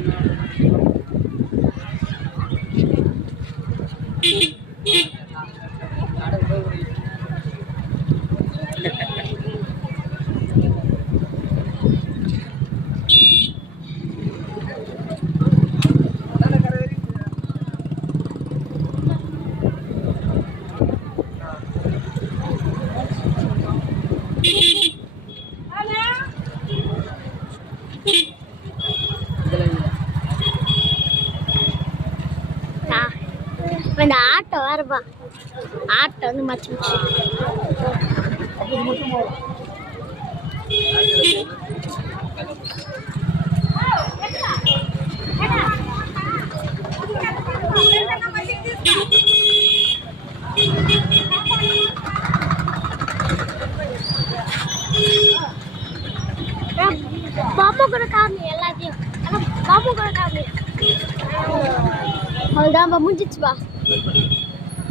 ஆ, இப்போ இந்த ஆட்டை வரப்பா ஆட்டை வந்து மச்சு மச்சு பாப்பா கூட காமி எல்லாத்தையும். ஆனா பாப்பா கூட காமி அவ்வளோதான் முடிஞ்சிச்சு வா.